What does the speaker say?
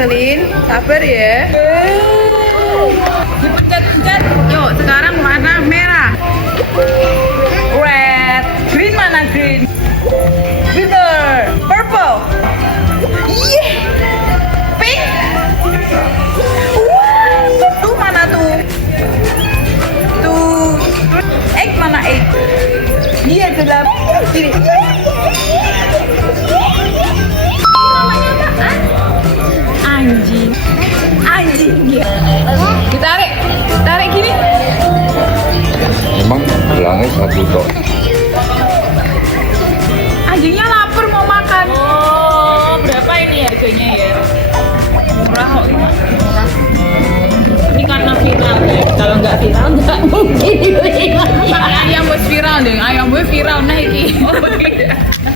Selin, sabar ya. Dipencet-pencet. Yuk, sekarang warna merah. Red. Green mana green? Bitter. Purple. Yeah. Pink. Wow. Tuh mana tuh? Tuh. Egg mana egg? Iya gelap. Sini. Namanya apaan? Anjing. Anjing dia. Ditarik. Tarik gini. Emang gelangnya satu tok. Anjingnya lapar mau makan. Oh, berapa ini harganya ya? Murah kok ini. Murah. Ini karena viral ya. Kalau nggak viral nggak mungkin. Ayam buat viral deh. Ayam gue viral nah iki.